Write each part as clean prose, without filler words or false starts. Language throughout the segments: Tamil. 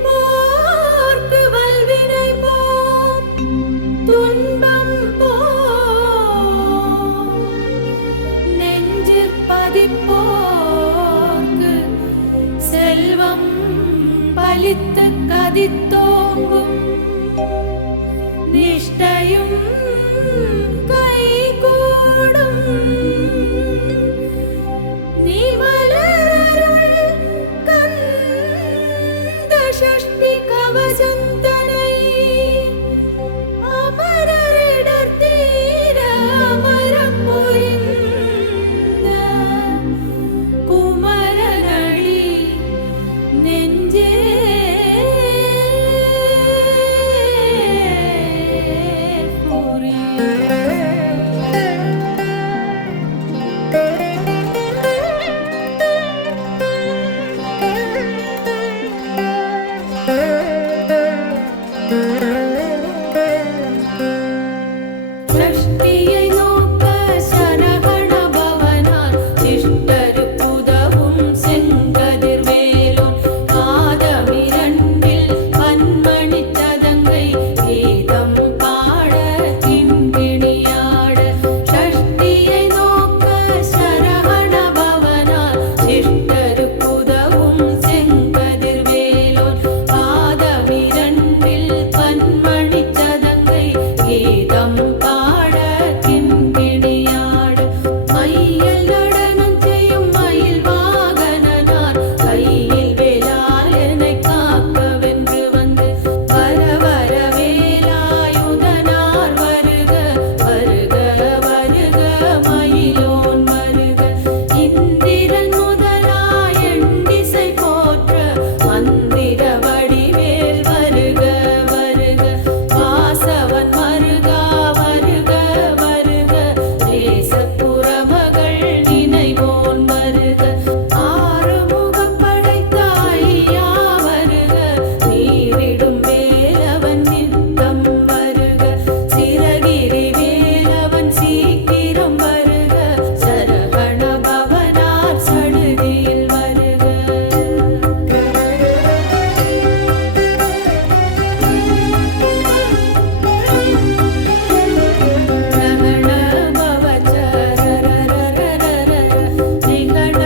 துதிப்போர்க்கு வல்வினை போம் துன்பம் போம் நெஞ்சிற் பதிப்போர்க்கு செல்வம் பலித்து கதித்தோங்கும் நிஷ்டையும் கைகூடும் நிமலருள் கந்த சஷ்டி கவசந்தனை அமரரிடர் தீர அமரம் புரிந்த குமரனடி நெஞ்சே சஷ்டியை நோக்க சரவண பவனார் சிஷ்டருக்குதவும் செங்கதிர்வேலோன் பாதமிரண்டில் பன்மணிச் சதங்கை கீதம் பாட கிண்கிணியாட சஷ்டியை நோக்க சரவண பவனார் சிஷ்டருக்குதவும் செங்கதிர்வேலோன் பாதமிரண்டில் பன்மணிச் சதங்கை கீதம் பாட கிண்கிணியாட மையல் நடனம் செய்யும் மயில் வாகனனார் கையில் வேலால் என்னைக் காக்கவென்று வந்து வர வர வேலாயுதனார் வருக வருக வருக மயிலோன் வருக இந்திரன் முதலாய் எண்டிசை போற்ற மந்திர வடிவேல் வருக வருக வாசவன் மருகா வருக வருக தேசப்புறமகள் நினைவோன் வருக ஆறுமுகம் படைத்த ஐயா வருக நீரிடும் வேலவன் நித்தம் வருக சிரகிரி வேலவன் சீக்கிரம் வருக சரவண பவனார் சடுதியில் வருக ரமண பவச்சரரரரரர நிகண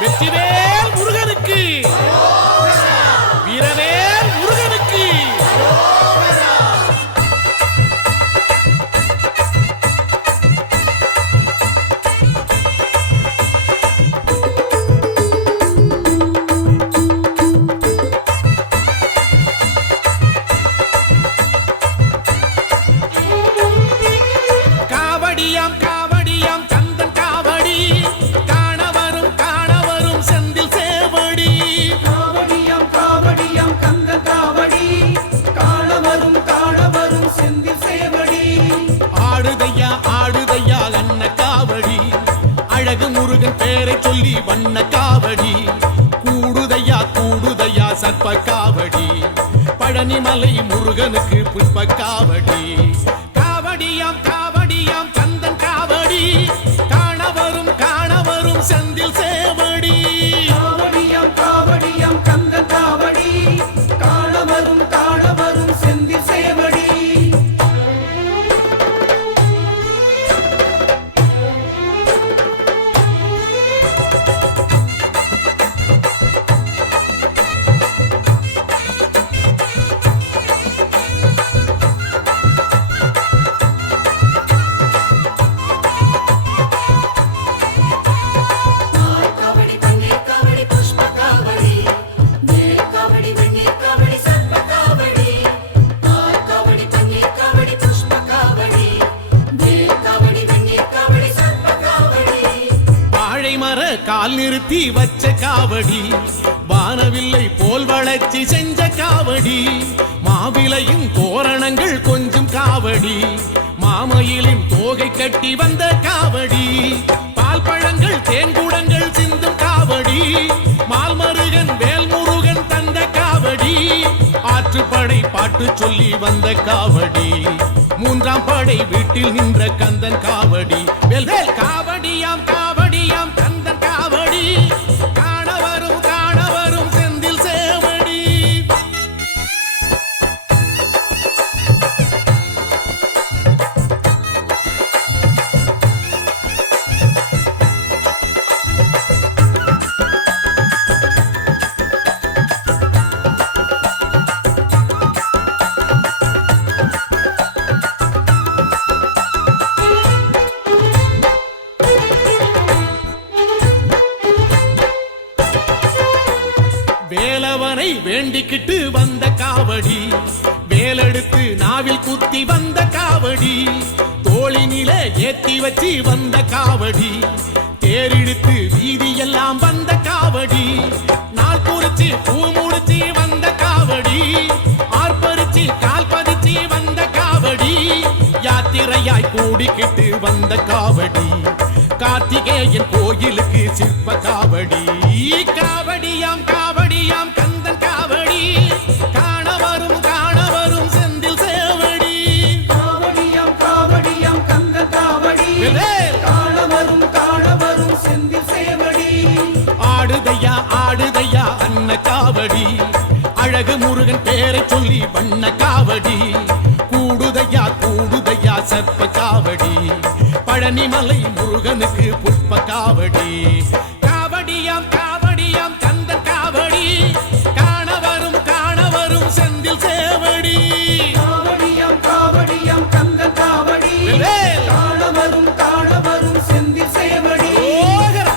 வெற்றிவேல் முருகனுக்கு, வீரவேல் முருகனுக்கு. காவடியாம் காவடியாம் கந்தன் காவடி, காணவரும் செந்தில் சேவடி. காவடியாம் காவடியாம் கந்த காவடி, காணவரும் செந்தில் சேவடி. ஆடுதையா ஆடுதையா அன்ன காவடி, அழகு முருகன் பேரை சொல்லி வண்ண காவடி. கூடுதையா கூடுதையா சர்ப்ப காவடி, பழனிமலை முருகனுக்கு புஷ்ப காவடி. காவடியாம் காவடியாம் கந்தன் காவடி, காணவரும் செந்தில் சேவடி. காவடியாம் காவடியாம் கந்த காவடி, காணவரும் செந்தில் சேவடி. காவடி பன்னீர் காவடி புஷ்ப காவடி, நீர் காவடி வெண்ணீர் காவடி சர்ப்ப காவடி. காவடி பன்னீர் காவடி புஷ்ப காவடி, நீர் காவடி வெண்ணீர் காவடி சர்ப்ப காவடி. வாழை மர கால் நிறுத்தி வச்ச காவடி, வானவில்லை போல் வளர்ச்சி செஞ்ச காவடி. மாவிலையும் தோரணங்கள் கொஞ்சம் காவடி, மாமயிலின் தோகை கட்டி வந்த காவடி. பால் பழங்கள் தேன்குடங்கள் சிந்தும் காவடி, மால்மருகன் வேல்முருகன் தந்த காவடி. ஆற்றுப்படை பாட்டு சொல்லி வந்த காவடி, மூன்றாம் படை வீட்டில் நின்ற கந்தன் காவடி. வேல் காவடியாம் காவடியாம் கந்தன் காவடி, காணவரும் செந்தில் சேவடி. வேலவனை வேண்டிக்கிட்டு வந்த காவடி, வேலெடுத்து நாவில் குத்தி வந்த காவடி. தோளினில ஏத்தி வச்சு வந்த காவடி, தேரிடுத்து வீதியெல்லாம் வந்த காவடி. நாள் குறிச்சு பூ முடிச்சு வந்த காவடி, ஆர்ப்பரிச்சு கால் பதிச்சு வந்த காவடி. யாத்திரையாய் கூடிக்கிட்டு வந்த காவடி, கார்த்திகேயன் கோயிலுக்கு சிற்ப காவடி. காவடியாம் காவடியாம் கந்தன் காவடி, காணவரும் செந்தில் சேவடி. காவடியாம் காவடியாம் கந்த காவடி, வேல். காணவரும் செந்தில் சேவடி. ஆடுதையா ஆடுதையா அன்ன காவடி, அழகு முருகன் பேரை சொல்லி வண்ண காவடி. கூடுதையா கூடுதையா சர்ப்ப காவடி, பழனிமலை முருகனுக்கு புஷ்ப காவடி. காவடியாம் காவடியாம் கந்தன் காவடி, காணவரும் செந்தில் சேவடி. காவடியாம் காவடியாம் கந்த காவடி, வேல். காணவரும் செந்தில் சேவடி. ஓகரா.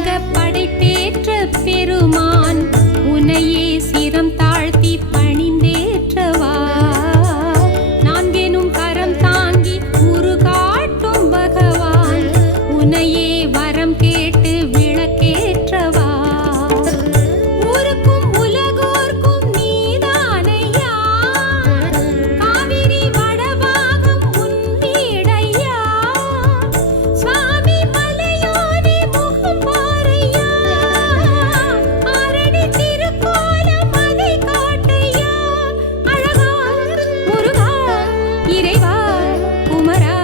பூலோக படைப்பேற்ற பெருமான் உனையே சிரம் தாழ்த்தி பணிந்தேற்றவா நான்கெனும் கரம் தாங்கி உருகாட்டும் பகவான் உனையே வரம் கேட்டு விளக்கேற்றவா ஊருக்கும் உலகோர்க்கும் நீதானையா காவிரி வடபாகம் உன் வீடையா சுவாமி மலையோனே முகம் பாரையா ஆரணி திருக்கோலம் அதை காட்டையா அழகா முருகா இறைவா குமரா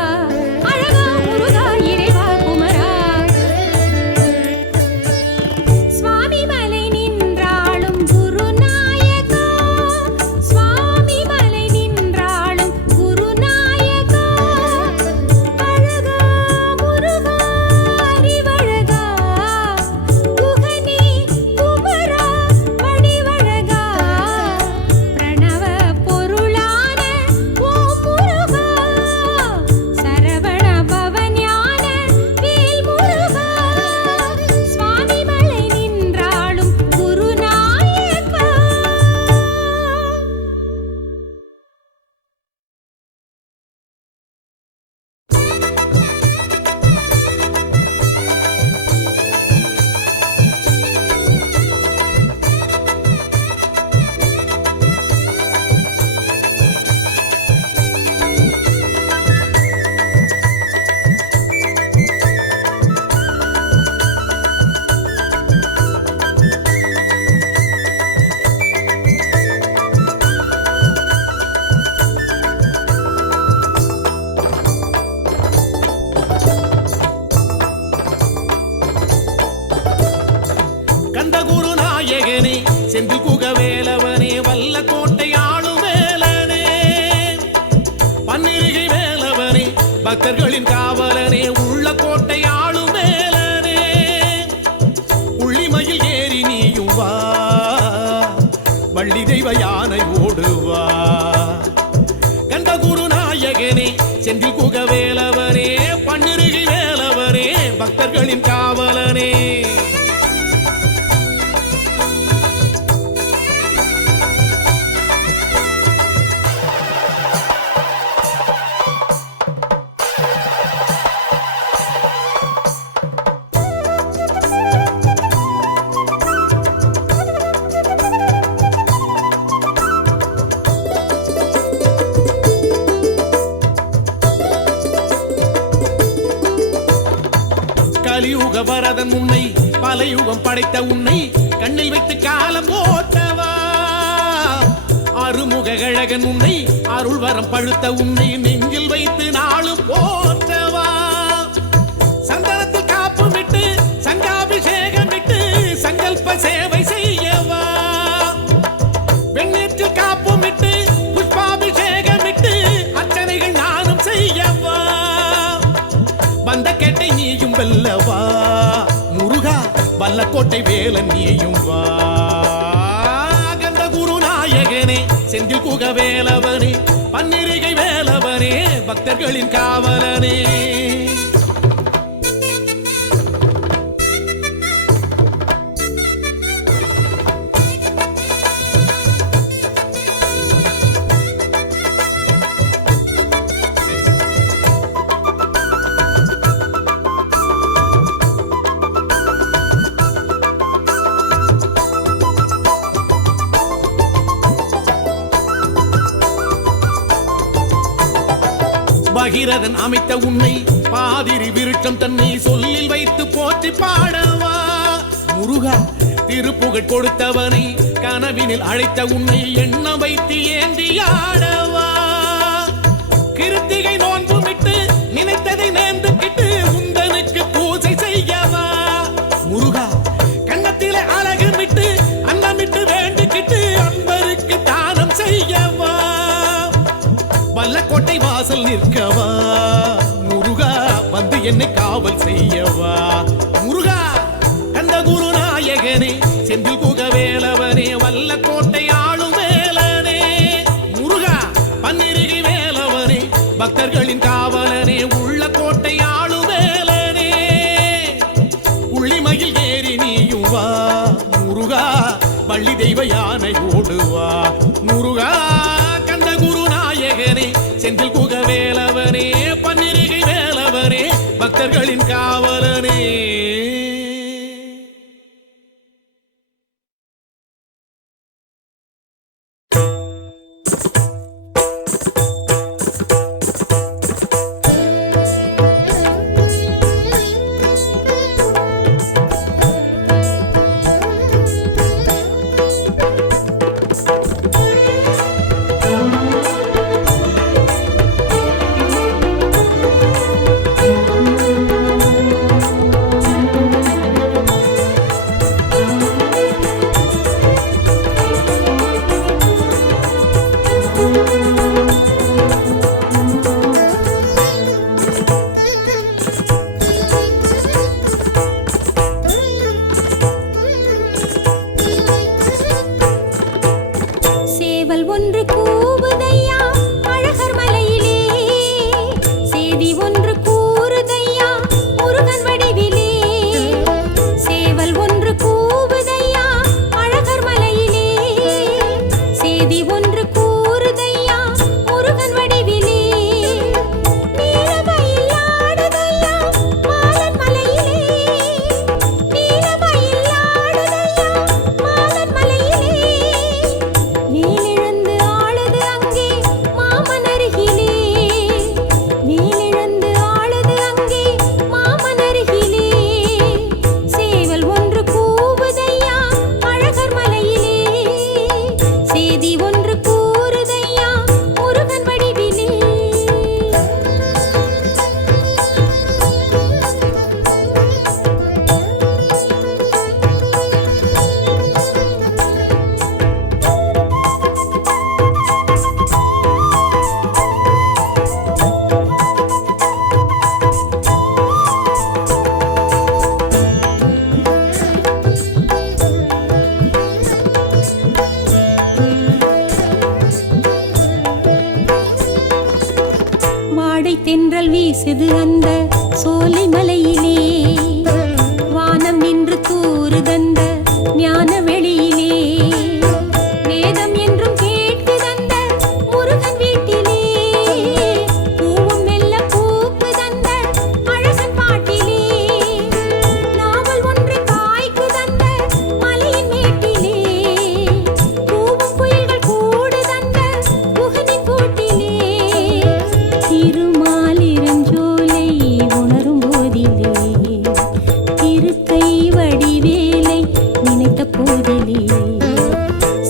அழகா முருகா இறைவா குமரா சுவாமி மலை நின்றாளும் குருநாயகா சுவாமி மலை நின்றாளும் குருநாயகா அழகா முருகா அறிவழகா குகனே குமரா வடிவழகா பிரணவ பொருளான ஓம் முருகா சரவண பவஞான வேல் முருகா சுவாமி மலை நின்றாளும் குருநாயகா கந்தகுரு நாயகனே செந்தில் குகவேலவனே வல்ல கோட்டை ஆளுவேலனே பன்னிருகை வேலவனே பக்தர்களின் காவலனே உள்ள கோட்டை ஆளுவேலனே உள்ளிமயில் ஏறி நீயும் வா வள்ளி தெய்வ யானை ஓடுவா கந்தகுரு நாயகனே செந்தில் குகவேலவனே பன்னிருகை வேலவனே பக்தர்களின் காவலனே கலியுக வரதன் உன்னை பல யுகம் படைத்த உன்னை கண்ணில் வைத்து காலம் ஓட்டவா அருமுக அழகன் உன்னை அருள் வரம் பழுத்த உன்னை நெஞ்சில் வைத்து நாளும் போற்றவா சந்தனத்தில் காப்பு விட்டு சங்காபிஷேகம் விட்டு சங்கல்ப சேவை செய்யவா வெண்ணேற்றில் காப்பு விட்டு புஷ்பாபிஷேகம் விட்டு அர்ச்சனைகள் நானும் செய்யவா வந்த கேட்டை நீயும் வெல்லவா முருகா வல்லக்கோட்டை வேலன் நீயும் வா கந்தகுரு நாயகனே செந்தில் குகவேலவனே பன்னிருகை வேலவனே பக்தர்களின் காவலனே பகிரதன் அமைத்த உன்னை பாதிரி விருட்சம் தன்னை சொல்லில் வைத்து போற்றி பாடவா முருகா திருப்புகழ் கொடுத்தவனை கனவினில் அழைத்த உன்னை எண்ண வைத்து ஏந்தி ஆடவா கிருத்திகை நோன்பு விட்டு நினைத்ததை நேர்ந்து கிட்டு உந்தனுக்கு பூஜை செய்யவா முருகா கண்ணத்திலே அழகு விட்டு அன்னமிட்டு வேண்டிக்கிட்டு அன்பருக்கு தானம் செய்யவா வல்லக்கோட்டை வாசல் நிற்கவா முருகா வந்து என்னை காவல் செய்யவா முருகா கந்தகுரு நாயகனே செந்தில் குகவேலவனே வல்லக்கோட்டை ஆளும் வேலனே முருகா பன்னிருகை வேலவனே பக்தர்களின் காவலனே உள்ள கோட்டை ஆளும் வேலனே உள்ளிமயில் வள்ளி தெய்வ யானை ஓடுவா முருகா கந்த குரு நாயகனே செந்தில் குக வேலவனே பன்னிருகை வேலவனே பக்தர்களின் காவலனே. சேவல் ஒன்று கூவுதையா அழகர் மலையிலே, செய்தி ஒன்று கூறுதையா முருகன் வடிவிலே. சேவல் ஒன்று கூவுதையா அழகர் மலையிலே, செய்தி ஒன்று கூறுதையா முருகன் வடிவிலே. நீலமயில் ஆடுதையா மாலன் மலையிலே, நீலமயில் ஆடுதையா மாலன் மலையிலே. மேலிழந்து ஆளுது அங்கே மாமன் அருகிலே, மேலிழந்து ஆளுது அங்கே மாமன் அருகிலே. சேவல் ஒன்று கூவுதையா அழகர் மலையிலே, செய்தி ஒன்று கூறுதையா முருகன் வடிவிலே. வாடை தென்றல் வீசுது அந்த சோலை மலையிலே, வானம் நின்று தூறுதந்த ஞான வெளியிலே. வேதம் என்றும் கேட்குதந்த முருகன் வீட்டிலே, பூவும் மெல்ல பூக்குதந்த அழகன் பாட்டிலே. நாவல் ஒன்று காய்க்குதந்த மலையின் மேட்டிலே, பூவும் குயில்கள் கூடுதந்த குகனின் கூட்டிலே. திருமாலிருஞ்சோலை உணரும் போதிலே, இருக்கை வடிவேலை நினைத்த போதிலே.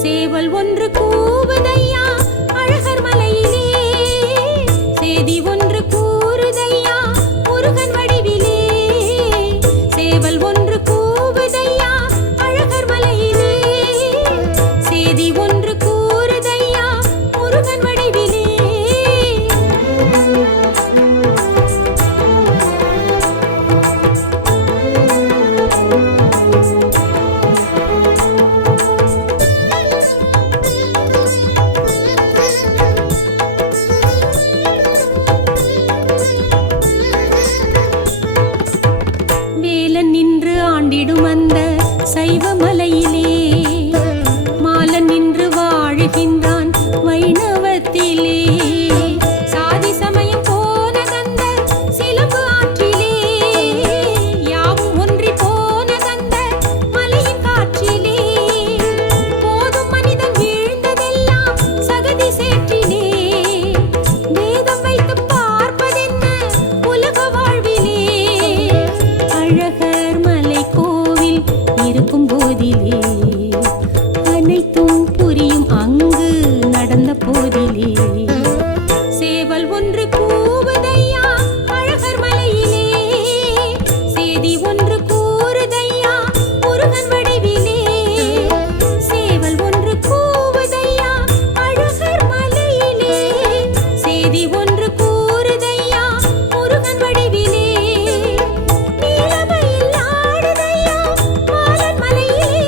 சேவல் ஒன்று கூவுதையா அழகர் மலையிலே, செய்தி ஒன்று கூறுதையா முருகன் வடிவிலே. சேவல் ஒன்று கூவுதையா அழகர் மலையிலே, செய்தி ஒன்று கூறுதையா முருகன் வடிவிலே. வேலன் நின்று ஆண்டிடும் அந்த சைவ மலையிலே, மாலன் நின்று வாழுகின்றான் வைணவத்திலே. சாதி சமயம் போனதந்த சிலம்பு ஆற்றிலே, யாவும் ஒன்றி போனதந்த மலையின் காற்றிலே. போதும் மனிதன் வீழ்ந்ததெல்லாம் சகதி சேற்றிலே, வேதம் வைத்து பார்ப்பதென்ன உலக வாழ்விலே. அழகர் மலை கோவில் இருக்கும் போதிலே, அனைத்தும் புரியும் அங்கு நடந்த போதிலே. சேவல் ஒன்று கூவுதையா அழகர் மலையிலே, செய்தி ஒன்று கூறுதையா முருகன் வடிவிலே. சேவல் ஒன்று கூவுதையா அழகர் மலையிலே, செய்தி ஒன்று கூறுதையா முருகன் வடிவிலே. நீலமயில் ஆடுதையா மாலன் மலையிலே,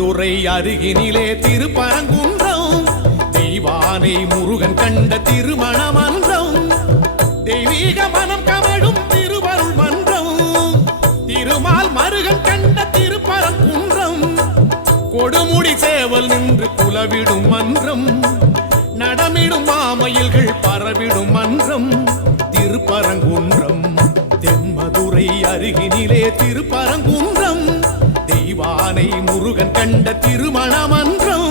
தென்மதுரை அருகினிலே திருப்பரங்குன்றம் தெய்வானை முருகன் கண்ட திருமண மன்றம் தெய்வீக மனம் கமழும் திருவருள் மன்றம் திருமால் மருகன் கண்ட திருப்பரங்குன்றம் கொடுமுடி சேவல் நின்று குலவிடும் மன்றம் நடமிடும் மாமயில்கள் பரவிடும் மன்றம் திருப்பரங்குன்றம் தென்மதுரை அருகினிலே திருப்பரங்குன்றம் தெய்வானை முருகன் கண்ட திருமண மன்றம்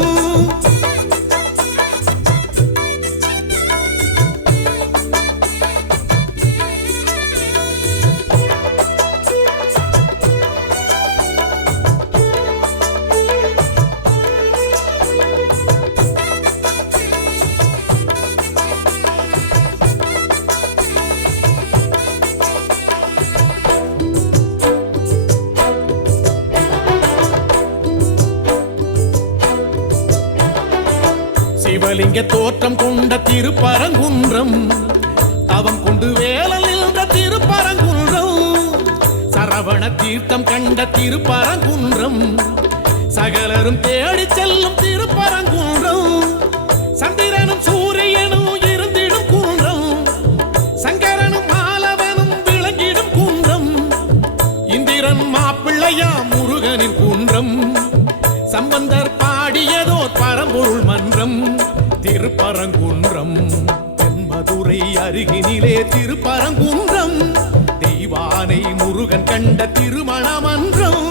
சிவலிங்க தோற்றம் கொண்ட திருப்பரங்குன்றம் தவம் கொண்டு வேலல் நின்ற திருப்பரங்குன்றம் சரவண தீர்த்தம் கண்ட திருப்பரங்குன்றம் சகலரும் தேடி செல்லும் திருப்பரங்குன்றம் சந்திரனும் சூரியனும் இருந்திடும் குன்றம் சங்கரனும் மாலவனும் விளங்கிடும் குன்றம் இந்திரன் மாப்பிள்ளையா முருகனின் குன்றம் சம்பந்தர் பாடியதோர் பரம்பொருள் மன்றம் திருப்பரங்குன்றம் தென்மதுரை அருகினிலே திருப்பரங்குன்றம் தெய்வானை முருகன் கண்ட திருமண மன்றம்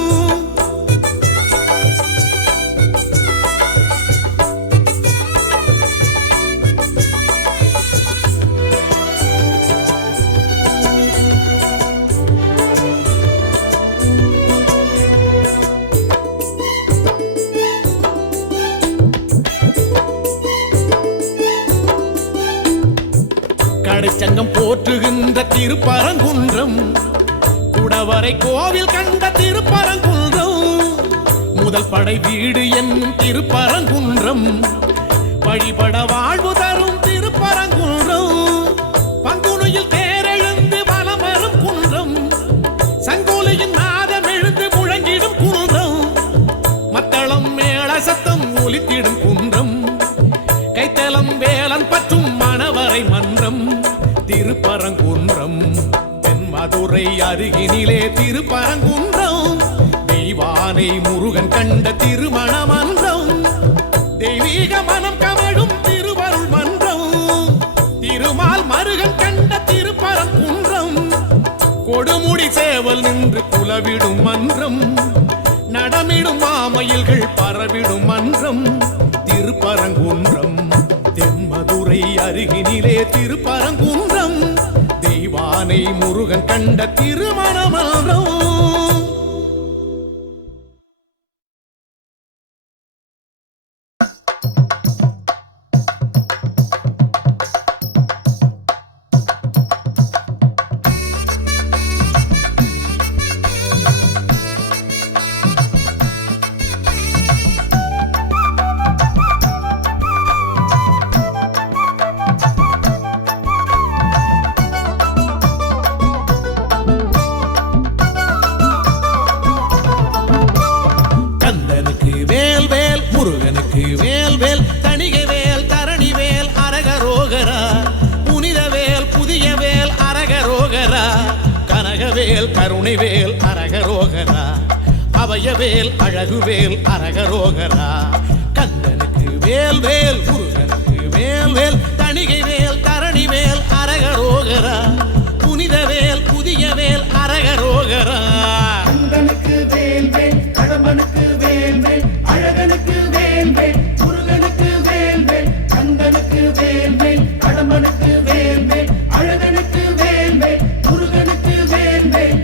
கடைச்சங்கம் போற்றுகின்ற திருப்பரங்குன்றம் குடவரை கோவில் கண்ட திருப்பரங்குன்றம் முதல் படை வீடு என்னும் திருப்பரங்குன்றம் வழிபட வாழ்வு தரும் திருப்பரங்குன்றம் பங்குனியில் தேரெழுந்து வலம் வரும் குன்றம் சங்கோலியின் நாதம் எழுந்து முழங்கிடும் குன்றம் மத்தளம் மேள சத்தம் ஒலித்திடும் குன்றம் கைத்தலம் வேலன் பற்றும் மணவரை மன்றம் திருப்பரங்குன்றம் தென்மதுரை அருகினிலே திருப்பரங்குன்றம் தெய்வானை முருகன் கண்ட திருமண மன்றம் தெய்வீக மனம் கமழும் திருவருள் மன்றம் திருமால் மருகன் கண்ட திருப்பரங்குன்றம் கொடுமுடி சேவல் நின்று குலவிடும் மன்றம் நடமிடும் மாமயில்கள் பரவிடும் மன்றம் திருப்பரங்குன்றம் தென்மதுரை அருகினிலே திருப்பரங்குன்றம் தெய்வானை முருகன் கண்ட திருமண மன்றம் முருகனுக்கு வேல் வேல் தணிகை வேல் தரணி வேல் அரகரோகரா புனித வேல் புதிய வேல் அரகரோகரா கனகவேல் கருணை வேல் அரகரோகரா அபயவேல் அழகுவேல் அரகரோகரா கந்தனுக்கு வேல் வேல் முருகனுக்கு வேல் வேல் தணிகை வேல் தரணி வேல் அரகரோகரா புனித வேல் புதிய வேல் அரகரோகரா கந்தனுக்கு வேல் வேல் கடம்பனுக்கு வேல் வேல் அழகனுக்கு வேல் வேல் முருகனுக்கு வேல் வேல் கந்தனுக்கு வேல் வேல் கடம்பனுக்கு வேல் வேல் அழகனுக்கு வேல் வேல் முருகனுக்கு வேல் வேல்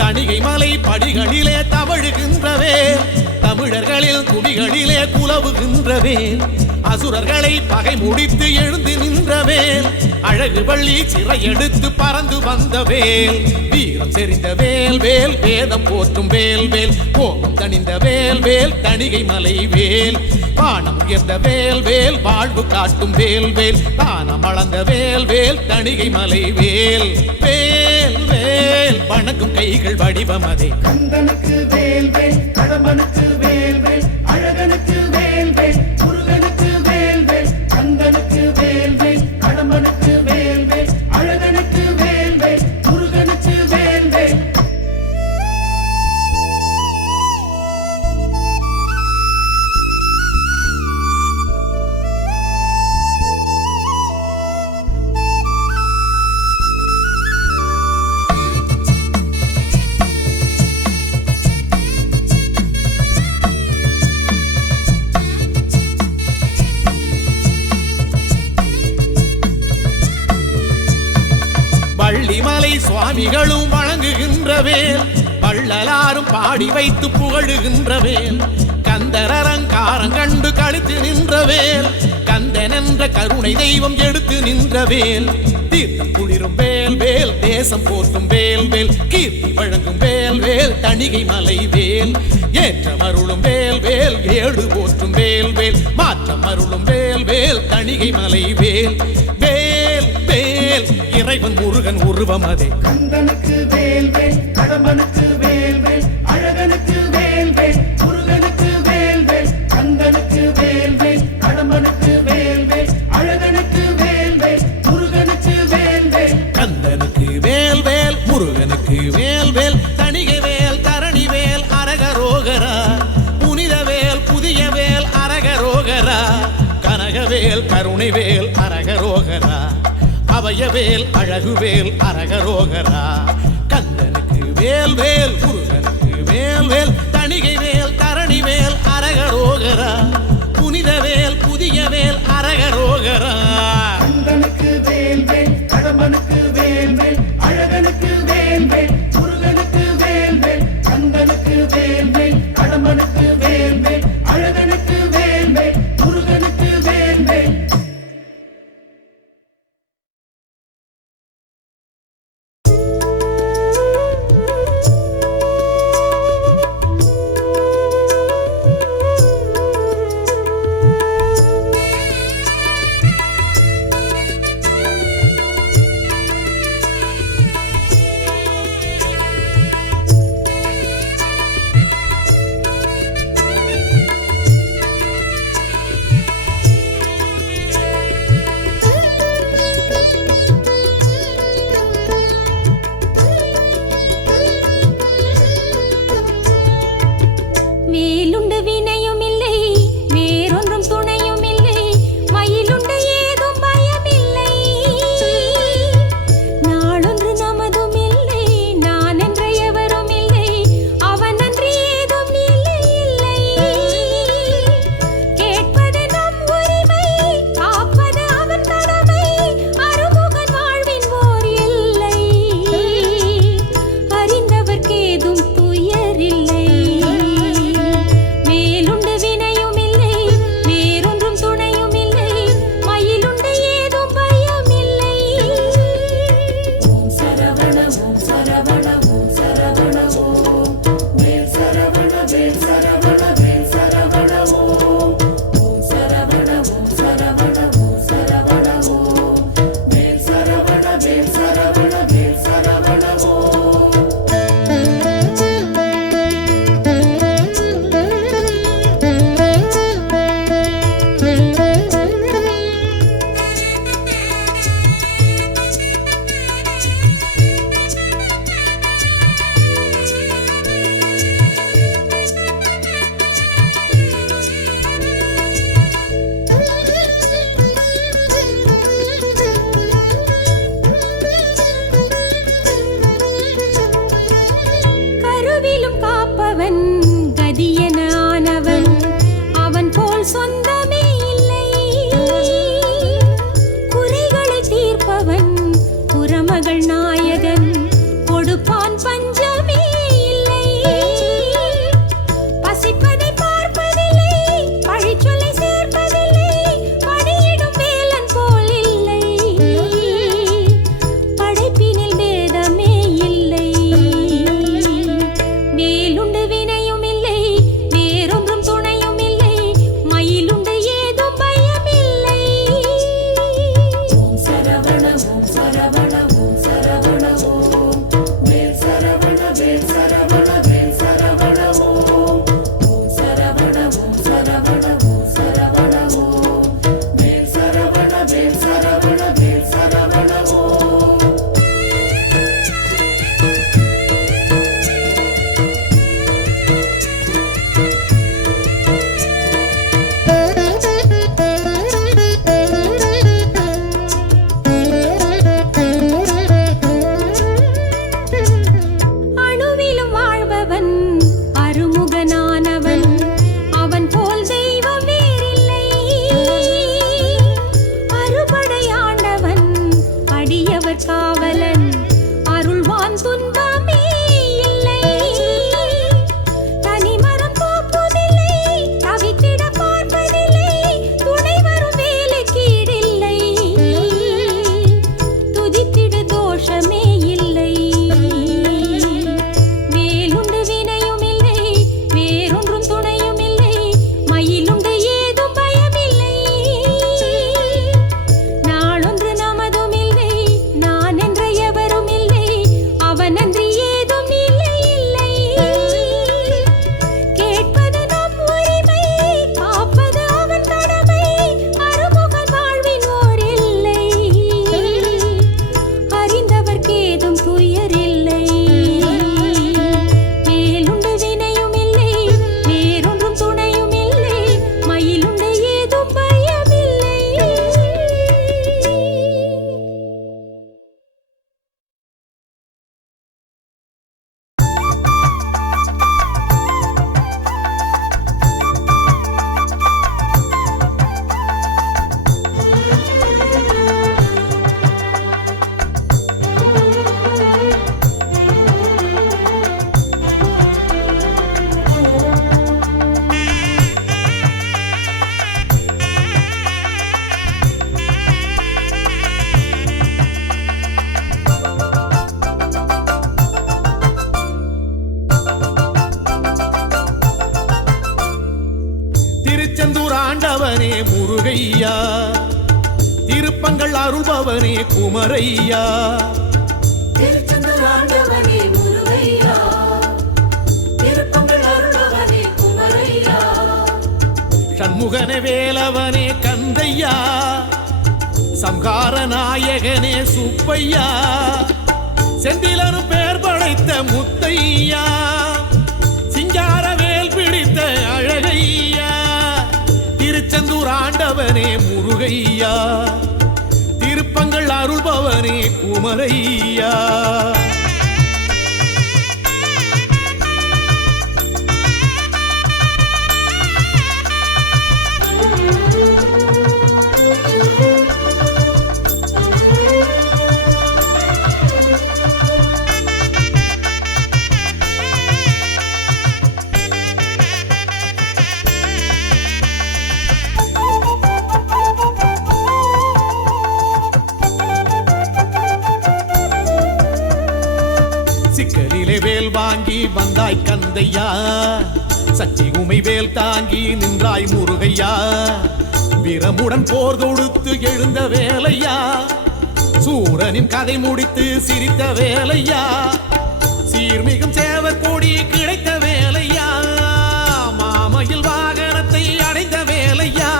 தணிகை மலை படிகளிலே தவழுகின்றவே தமிழர்களில் குடிகளிலே குலவுகின்றவே அசுரர்களை பகை முடித்து எழுந்து நின்ற வேல் அழகு வள்ளி சிறை எடுத்து பறந்து வந்த வேல் வீரம் செறிந்த வேல் வேல் வேதம் போற்றும் வேல் வேல் கோபம் தணிந்த வேல் வேல் தணிகை மலை வேல் வானம் உயர்ந்த வேல் வேல் வாழ்வு காட்டும் வேல் வேல் தானம் அளந்த வேல் வேல் தணிகை மலை வேல் வேல் வேல் வணங்கும் கைகள் வடிவம் அதே கந்தனுக்கு வேல் வேல் கடம்பனுக்கு வேல் வேல் அழகனுக்கு வேல் வேல் முருகனுக்கு வேல் வேல் கந்தனுக்கு வேல் வேல் கடம்பனுக்கு வேல் வேல் அழகனுக்கு வேல் வேல் முருகனுக்கு வேல் வேல் வள்ளிமலை சுவாமிகளும் வணங்குகின்ற வேல் வள்ளலாரும் பாடி வைத்து புகழுகின்ற வேல் கந்தரங்காரம் கண்டு கழித்து நின்ற வேல் கந்தன் என்ற கருணை தெய்வம் எடுத்து நின்ற வேல் தீர்த்தம் குளிரும் வேல் வேல் தேசம் போற்றும் வேல் வேல் கீர்த்தி வழங்கும் வேல் வேல் தணிகை மலை வேல் ஏற்றம் அருளும் வேல் வேல் ஏழு போற்றும் வேல் வேல் மாற்றம் அருளும் வேல் வேல் தணிகை மலை வேல் வேல் வேல் இறைவன் முருகன் உருவம் அதே கந்தனுக்கு வேல் வேல் கடம்பனுக்கு வேல் வேல் அழகனுக்கு வேல் வேல் முருகனுக்கு வேல் வேல் கந்தனுக்கு வேல் வேல் கடம்பனுக்கு வேல் வேல் அழகனுக்கு வேல் வேல் முருகனுக்கு வேல் வேல் கந்தனுக்கு வேல் வேல் முருகனுக்கு வேல் வேல் தணிகை வேல் தரணி வேல் அரகரோகரா புனித வேல் புதிய வேல் அரகரோகரா கனகவேல் கருணை வேல் அரகரோகரா அபயவேல் அழகுவேல் அரகரோகரா கந்தனுக்கு வேல் வேல் முருகனுக்கு வேல் வேல் தணிகை வேல் தரணி வேல் அரகரோகரா புனித வேல் புதிய வேல் அரகரோகரா கந்தனுக்கு வேல் வேல் கடம்பனுக்கு வேல் வேல் அழகனுக்கு வேல் வேல் முருகனுக்கு வேல் வேல் கந்தனுக்கு வேல் வேல் கடம்பனுக்கு வேல் வேல் அழகனுக்கு வேல் வேல் முருகனுக்கு வேல் வேல் திருப்பங்கள் அருள்பவனே குமரையா. திருச்செந்தூர் ஆண்டவனே முருகையா, திருப்பங்கள் அருள்பவனே குமரையா. சண்முகனே வேலவனே கந்தையா, சம்ஹார நாயகனே சுப்பையா, செந்திலனும் பேர் படைத்த முத்தையா, சிங்கார வேல் பிடித்த அழகையா. திருச்செந்தூர் ஆண்டவனே முருகையா, திருப்பங்கள் அருள்பவனே குமரையா. சிக்கலிலே வேல் வாங்கி வந்தாய் கந்தையா, சக்தி உமை வேல் தாங்கி நின்றாய் முருகையா. வீரமுடன் போர் தொடுத்து எழுந்த வேலையா, சூரனின் கதை முடித்து சிரித்த வேலையா. சீர்மிகும் சேவர் கொடி கிடைத்த வேலையா, மாமையில் வாகனத்தை அடைந்த வேலையா.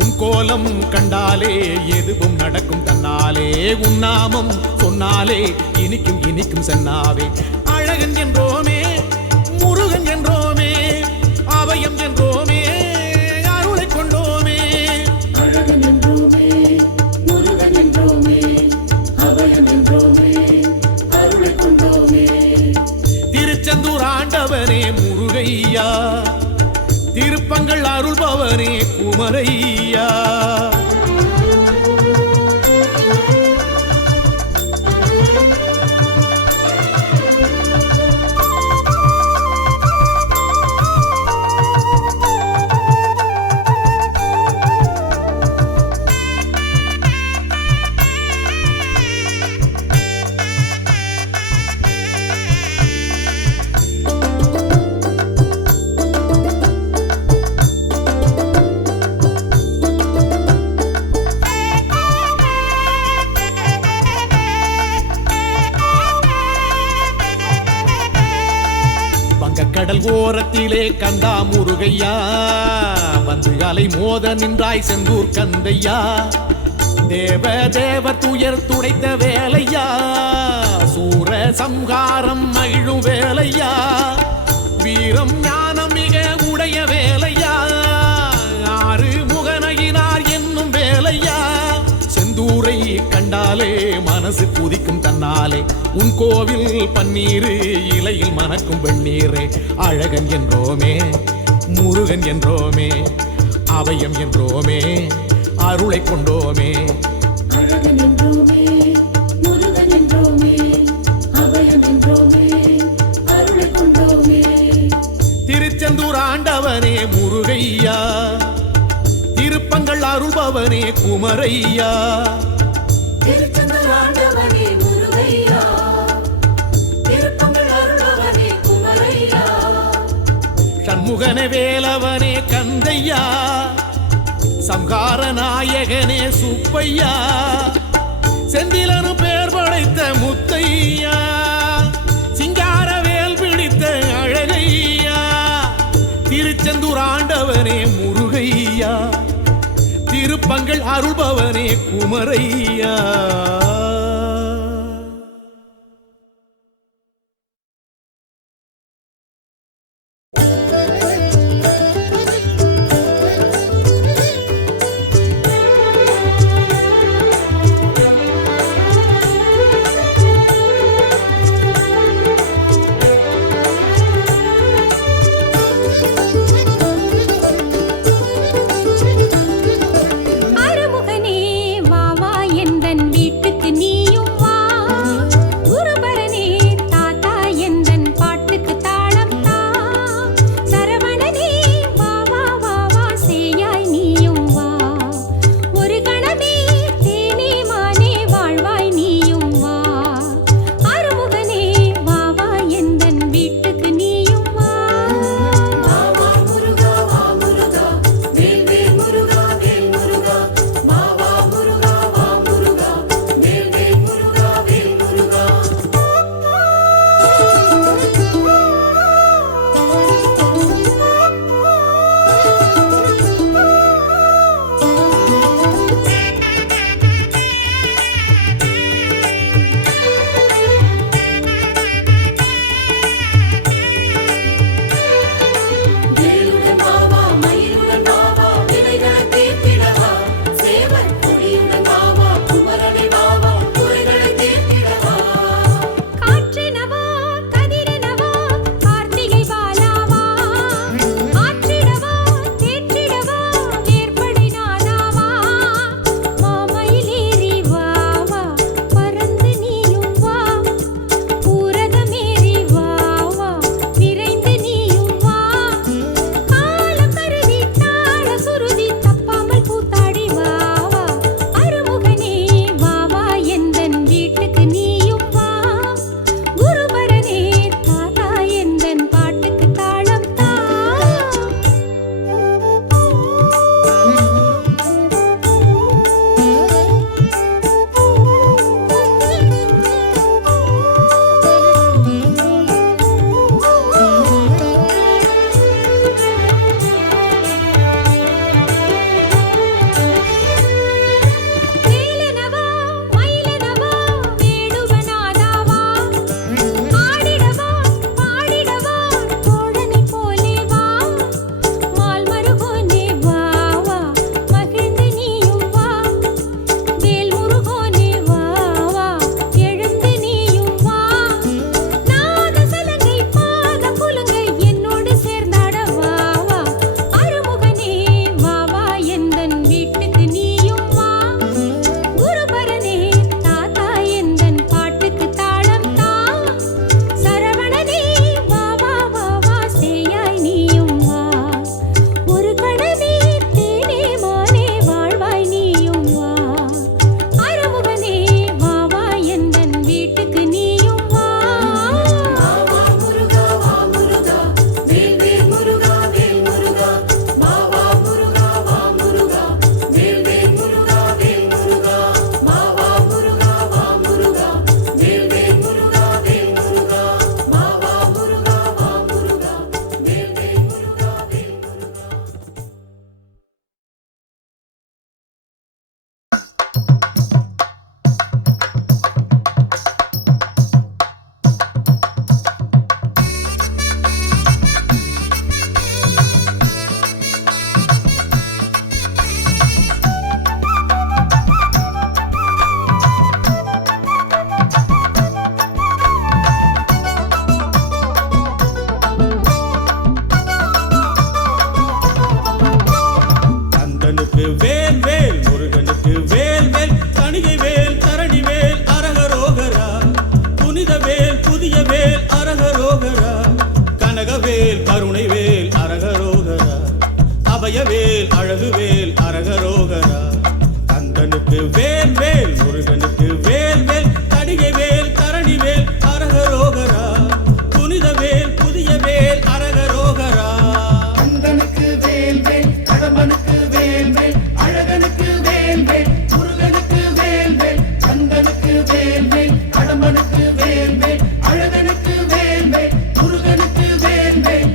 உன் கோலம் கண்டாலே எதுவும் நடக்கும் தன்னாலே, உன் நாமம் சொன்னாலே இனிக்கும் இனிக்கும் சென்னாவே. அழகன் என்றோமே முருகன் என்றோமே, அபயம் என்றோமே அருளை கொண்டோமே. அழகன் என்றோமே முருகன் என்றோமே, அபயம் என்றோமே அருளை கொண்டோமே. திருச்செந்தூர் ஆண்டவனே முருகையா, திருப்பங்கள் அருள்பவனே குமரையா. கடல் ஓரத்திலே கண்டா முருகையா, வந்து அலை மோத நின்றாய் செந்தூர் கந்தையா. தேவ தேவ துயர் துடைத்த வேலையா, சூர சம்ஹாரம் மகிழும் வேலையா. வீரம் ஞானம் மிக உடைய வேலையா, ஆறு முகனகினார் என்னும் வேலையா. செந்தூரை கண்டாலே மனசு குதிக்கும் தன்னாலே, உன் கோவில் பன்னீரு இலையில் மணக்கும் வெண்ணீரே. அழகன் என்றோமே முருகன் என்றோமே, அபயம் என்றோமே அருளை கொண்டோமே. அழகன் என்றோமே முருகன் என்றோமே, அபயம் என்றோமே அருளை கொண்டோமே. திருச்செந்தூர் ஆண்டவனே முருகையா, திருப்பங்கள் அருள்பவனே குமரையா. திருச்செந்தூர் ஆண்டவனே முருகையா, திருப்பங்கள் அருள்பவனே குமரையா. சண்முகனே வேலவனே கந்தையா, சம்ஹார நாயகனே சுப்பையா, செந்திலனும் பேர் படைத்த முத்தையா, சிங்கார வேல் பிடித்த அழகையா. திருச்செந்தூர் ஆண்டவனே முருகையா, திருப்பங்கள் அருள்பவனே குமரையா. அருமுகனே வா வா எந்தன் வீட்டுக்கு வேல் வேல் முருகனுக்கு வேல் வேல் தணிகை வேல் தரணி வேல் அரகரோகரா புனித வேல் புதிய வேல் அரகரோகரா கனகவேல் கருணை வேல் அரகரோகரா அபயவேல் அழகுவேல் அரகரோகரா கந்தனுக்கு வேல் வேல் முருகனுக்கு வேல் வேல் தணிகை வேல் தரணி வேல் அரகரோகரா புனித வேல் புதிய வேல் அரகரோகரா கந்தனுக்கு வேல் வேல் கடம்பனுக்கு வேல் வேல் அழகனுக்கு வேல் வேல் முருகனுக்கு வேல் வேல் கந்தனுக்கு வேல் வேல் கடம்பனுக்கு வேல் வேல் அழகனுக்கு வேல் வேல் முருகனுக்கு வேல் வேல்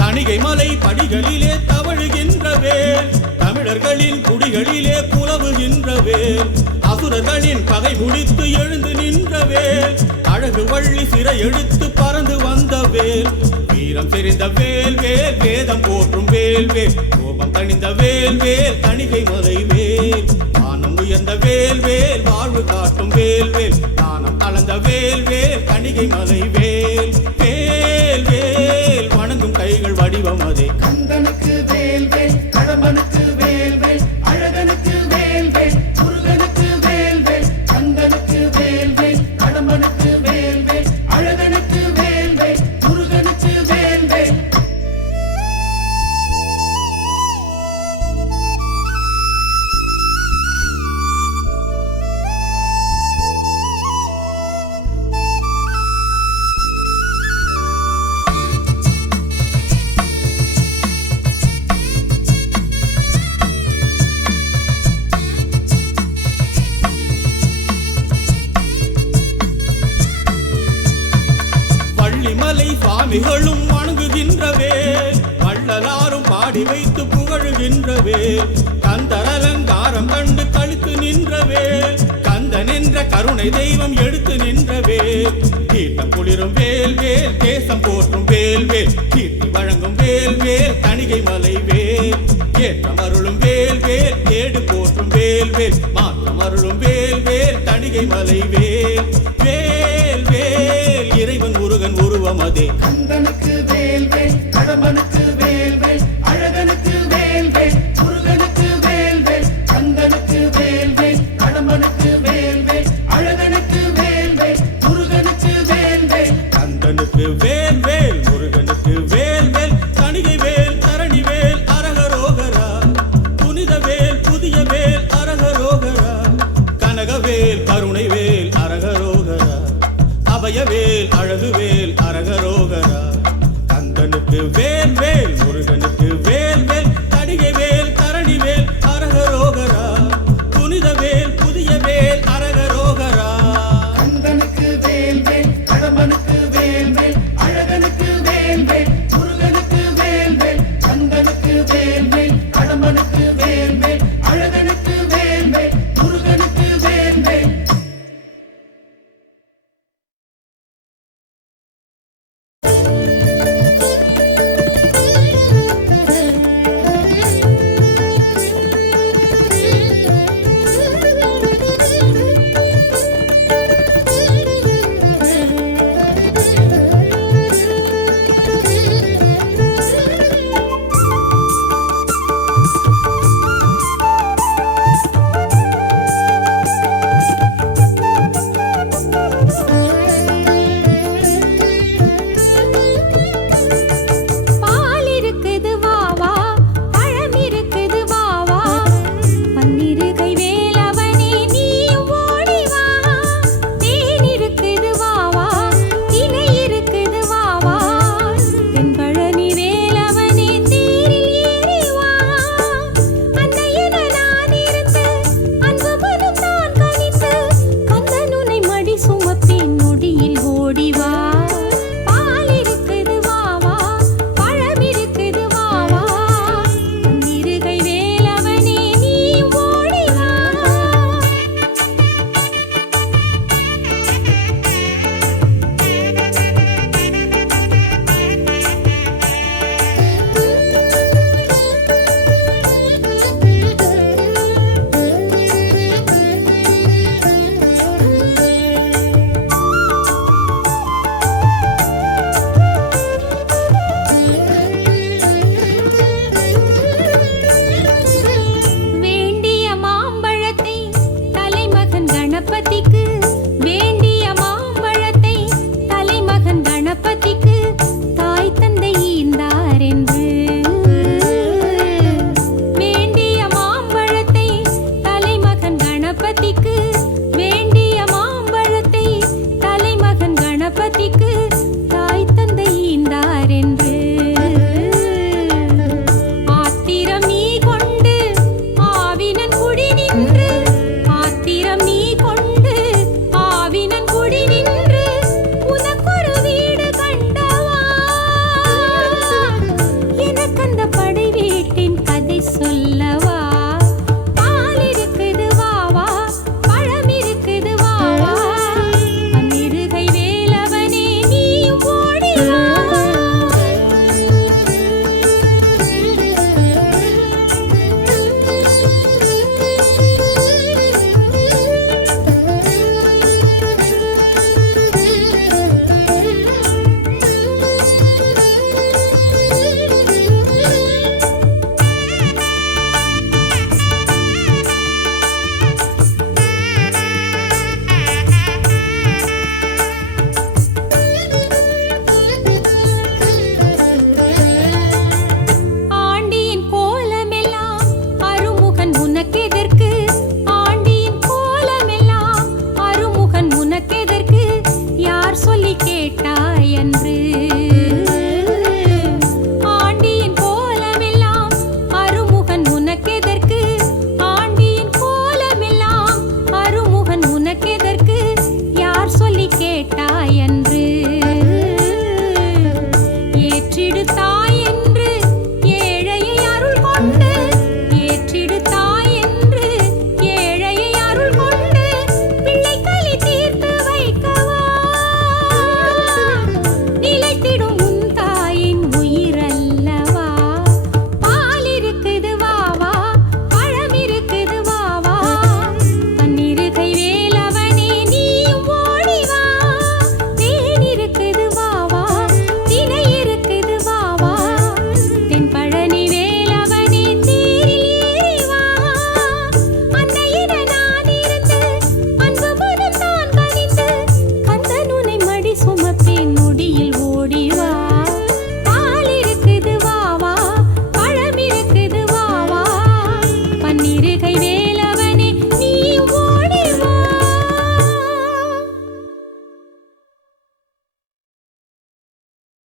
தணிகை மலை படிகளிலே தவழுகின்ற வேல் தமிழர்களின் குடிகளிலே புலவுகின்ற வேல் அசுரர்களின் பகை முடித்து எழுந்து நின்ற வேல் அழகு வள்ளி சிறை எடுத்து பறந்து வந்த வேல் வீரம் தெரிந்த வேல் வேல் வேதம் போற்றும் வேல் வேல் கோபம் தணிந்த வேல் வேல் தணிகை மலை வேல் வானம் உயர்ந்த வேல் வேல் வாழ்வு காட்டும் வேல் வேல் தானம் அளந்த வேல் வேல் தணிகை மலை வேல் வேல் வேல் வணங்கும் கைகள் வடிவம் அதே கந்தனுக்கு வேல் வேல் கடம்பனுக்கு வேல் வேல் அழகனுக்கு வேல் வேல் முருகனுக்கு வேல் வேல் கந்தனுக்கு வேல் வேல் கடம்பனுக்கு வேல் வேல் அழகனுக்கு வேல் வேல் முருகனுக்கு வேல் வேல் வள்ளிமலை சுவாமிகளும் வணங்குகின்றவே வள்ளலாரும் பாடி வைத்து புகழுகின்றவே கந்தர் அலங்காரம் கண்டு கழித்து நின்றவே கந்தன் என்ற கருணை தெய்வம் எடுத்து நின்றவே தீட்டம் குளிரும் வேல் வேல் தேசம் போற்றும் வேல் வேல் கீர்த்தி வழங்கும் வேல் வேல் தணிகை மலை வேல் ஏற்றம் அருளும் வேல் வேல் ஏடு போற்றும் வேல் வேல் மாற்றம் அருளும் வேல் வேல் தணிகை மலை வேல் வேல் வேல் இறைவன் முருகன் உருவம் அதே கந்தனுக்கு வேல் வேல் கடம்பனுக்கு வேல் வேல் அழகனுக்கு வேல் வேல் முருகனுக்கு வேல் வேல் கந்தனுக்கு வேல் வேல் கடம்பனுக்கு வேல் வேல் அழகனுக்கு வேல் வேல் முருகனுக்கு வேல் வேல் கந்தனுக்கு வேல் வேல் முருகனுக்கு வேல் வேல் தணிகை வேல் தரணி வேல் அரகரோகரா புனித வேல் புதிய வேல் அரகரோகரா கனகவேல் கருணை வேல் அரகரோகரா அபயவேல் அழகுவேல் அரகரோகரா கந்தனுக்கு வேல் வேல் முருகனுக்கு